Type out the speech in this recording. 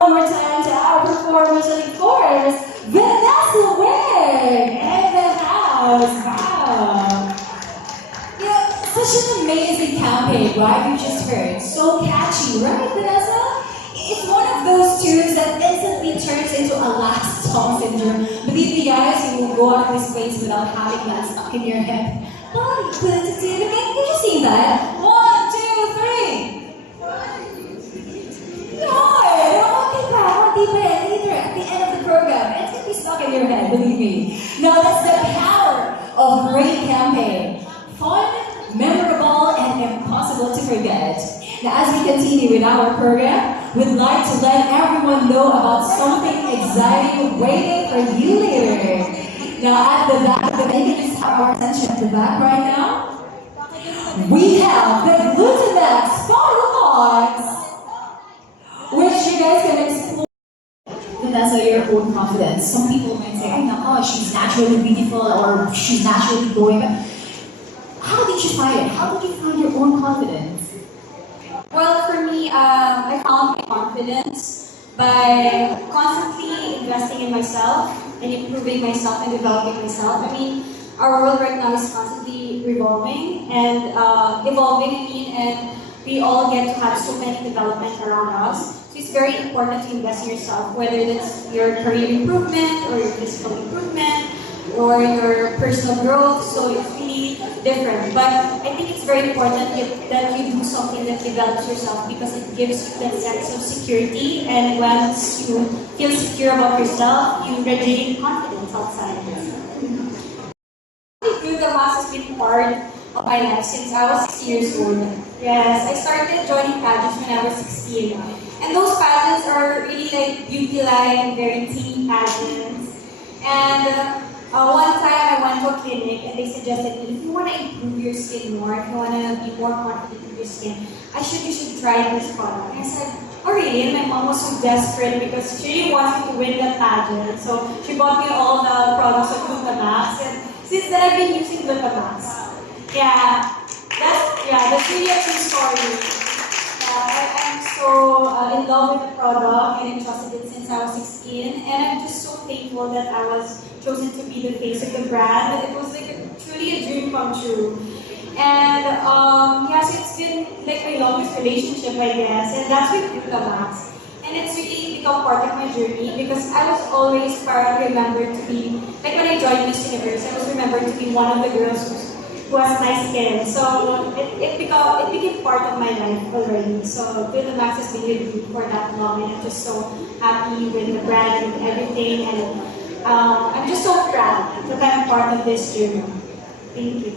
One more time to our performers and of course, Vanessa Wig in the house. Wow. You know, such an amazing campaign, right? You just heard. So catchy, right, Vanessa? It's one of those tunes that instantly turns into a last song syndrome. Believe me, guys, you will go out of this place without having that stuck in your head. Oh, did you see that? 1, 2, 3. Later at the end of the program. It's going to be stuck in your head, believe me. Now that's the power of great campaign. Fun, memorable, and impossible to forget. Now as we continue with our program, we'd like to let everyone know about something exciting waiting for you later. Now at the back of the venue, just have our attention at the back right now. We have the Glutamax Box, which you guys can explore. Vanessa, your own confidence. Some people might say, "Ay, nako, she's naturally beautiful or she's naturally glowing." But how did you find it? How did you find your own confidence? Well, for me, I found my confidence by constantly investing in myself and improving myself and developing myself. I mean, our world right now is constantly revolving and evolving, and we all get to have so many developments around us. So it's very important to invest in yourself, whether that's your career improvement or your physical improvement or your personal growth. So it's really different. But I think it's very important that you do something that develops yourself because it gives you that sense of security. And once you feel secure about yourself, you radiate confidence outside. Glutamax has been part of my life since I was 6 years old. Yes, I started joining pageants when I was 16. And those pageants are really like beauty line, very teen pageants. And one time I went to a clinic and they suggested me, if you want to improve your skin more, if you want to be more confident in your skin, you should try this product. And I said, oh really? And my mom was so desperate because she really wants me to win the pageant. So she bought me all the products of Glutamax. And since then I've been using Glutamax. That's really a true story. I'm so in love with the product and I trusted it since I was 16. And I'm just so thankful that I was chosen to be the face of the brand. It was like truly a dream come true. And so it's been like my longest relationship, I guess. And that's with Glutamax. And it's really become part of my journey because I was always remembered to be, like when I joined Miss Universe, I was remembered to be one of the girls who has nice skin. So it became part of my life already. So Glutamax has been with me for that long and I'm just so happy with the brand and everything. And I'm just so proud that I'm part of this journey. Thank you.